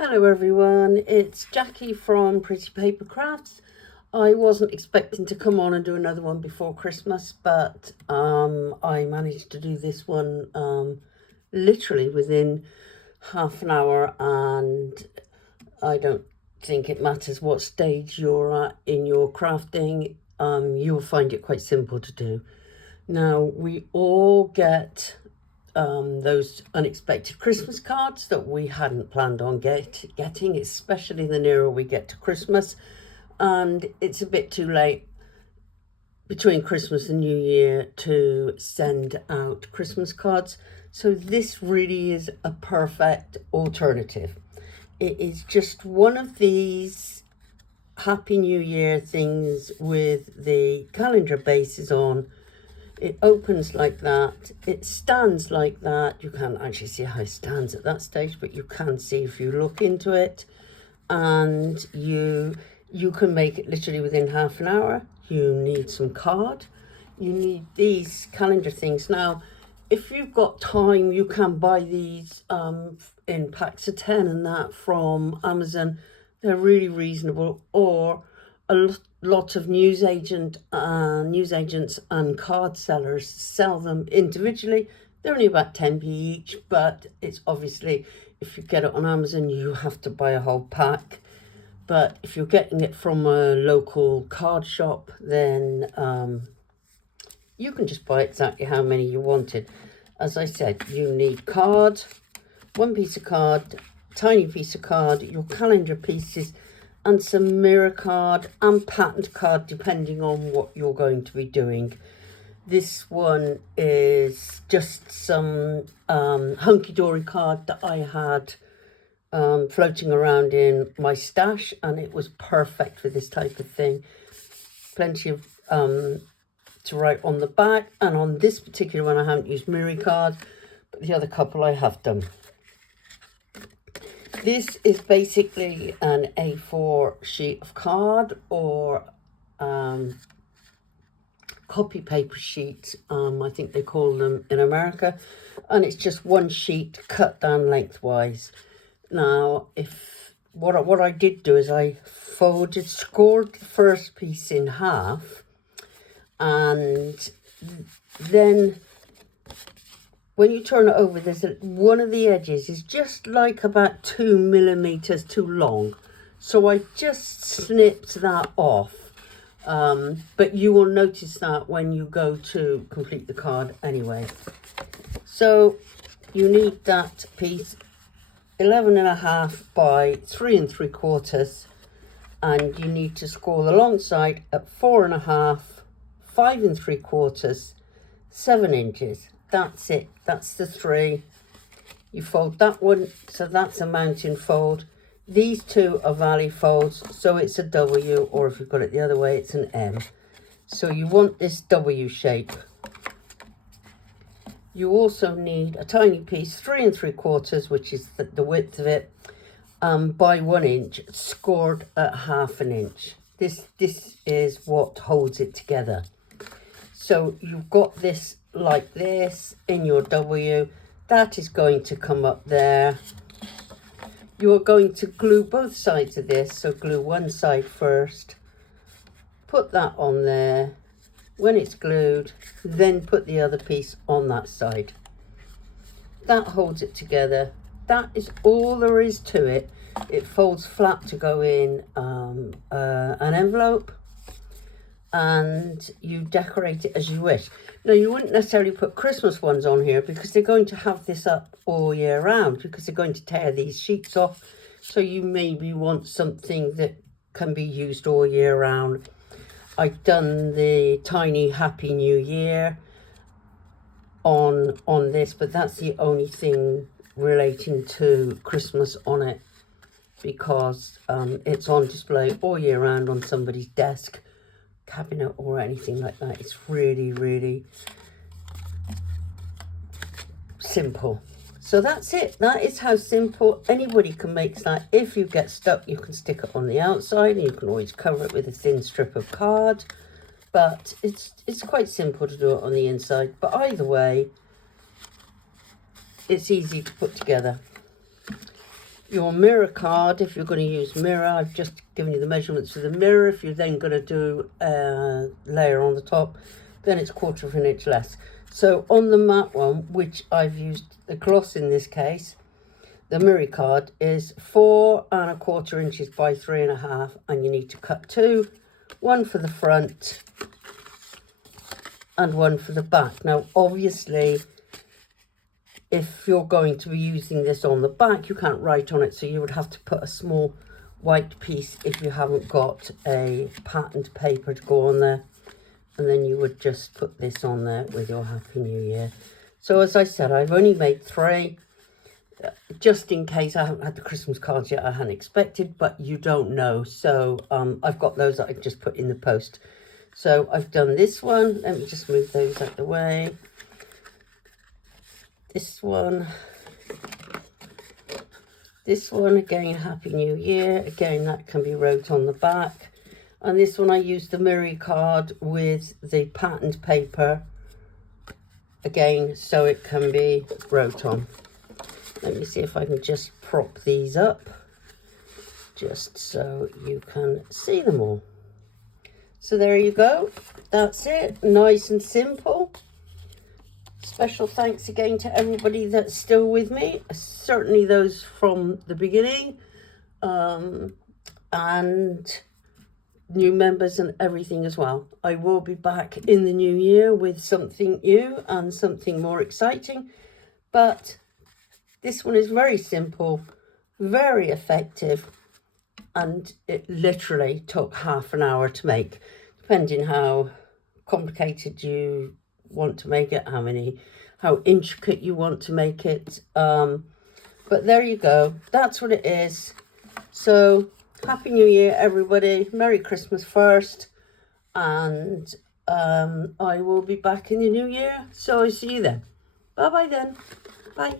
Hello everyone, it's Jackie from Pretty Paper Crafts. I wasn't expecting to come on and do another one before Christmas, but I managed to do this one literally within half an hour, and I don't think it matters what stage you're at in your crafting. You'll find it quite simple to do. Now, we all get those unexpected Christmas cards that we hadn't planned on getting, especially the nearer we get to Christmas. And it's a bit too late between Christmas and New Year to send out Christmas cards. So this really is a perfect alternative. It is just one of these Happy New Year things with the calendar bases on. It opens like that, it stands like that. You can't actually see how it stands at that stage, but you can see if you look into it. And you can make it literally within half an hour. You need some card. You need these calendar things. Now, if you've got time, you can buy these in packs of 10 and that from Amazon. They're really reasonable. Or a lot of newsagents and card sellers sell them individually. They're only about 10p each, but it's obviously, if you get it on Amazon, you have to buy a whole pack. But if you're getting it from a local card shop, then you can just buy exactly how many you wanted. As I said, you need card, one piece of card, tiny piece of card, your calendar pieces, and some mirror card and patterned card depending on what you're going to be doing. This one is just some hunky-dory card that I had floating around in my stash, and it was perfect for this type of thing. Plenty of to write on the back, and on this particular one I haven't used mirror card, but the other couple I have done. This is basically an A4 sheet of card or copy paper sheet, I think they call them in America, and it's just one sheet cut down lengthwise. Now, what I did do is I scored the first piece in half, and then when you turn it over, there's one of the edges is just like about 2 millimeters too long. So I just snipped that off. But you will notice that when you go to complete the card anyway. So you need that piece 11.5 by 3 3/4. And you need to score the long side at 4.5, 5 3/4, 7 inches. That's it. That's the 3. You fold that one, so that's a mountain fold. These two are valley folds, so it's a W, or if you've got it the other way, it's an M. So you want this W shape. You also need a tiny piece, 3 3/4, which is the width of it, by 1 inch, scored at 1/2 inch. This is what holds it together. So you've got this like this in your W. That is going to come up there. You are going to glue both sides of this. So glue one side first, put that on there. When it's glued, then put the other piece on that side. That holds it together. That is all there is to it. It folds flat to go in an envelope, and you decorate it as you wish. Now, you wouldn't necessarily put Christmas ones on here because they're going to have this up all year round, because they're going to tear these sheets off. So you maybe want something that can be used all year round. I've done the tiny Happy New Year on this, but that's the only thing relating to Christmas on it, because it's on display all year round on somebody's desk, cabinet, or anything like that. It's really, really simple. So that's it. That is how simple anybody can make that. If you get stuck, you can stick it on the outside, and you can always cover it with a thin strip of card. But it's quite simple to do it on the inside. But either way, it's easy to put together. your mirror card. If you're going to use mirror, I've just given you the measurements for the mirror. If you're then going to do a layer on the top, then it's 1/4 of an inch less. So on the matte one, which I've used the gloss in this case, the mirror card is 4 1/4 inches by 3.5, and you need to cut 2, one for the front and one for the back. Now obviously, if you're going to be using this on the back, you can't write on it, so you would have to put a small white piece if you haven't got a patterned paper to go on there, and then you would just put this on there with your Happy New Year. So as I said, I've only made 3, just in case I haven't had the Christmas cards yet. I hadn't expected, but you don't know. So I've got those that I just put in the post. So I've done this one. Let me just move those out the way. This one again, Happy New Year. Again, that can be wrote on the back. And this one I used the mirror card with the patterned paper again, so it can be wrote on. Let me see if I can just prop these up just so you can see them all. So there you go. That's it. Nice and simple. Special thanks again to everybody that's still with me, certainly those from the beginning, and new members and everything as well. I will be back in the new year with something new and something more exciting, but this one is very simple, very effective, and it literally took half an hour to make, depending how complicated you want to make it, how intricate you want to make it. But there you go. That's what it is. So Happy New Year, everybody. Merry Christmas first. And I will be back in the new year. So I see you then. Bye-bye then. Bye.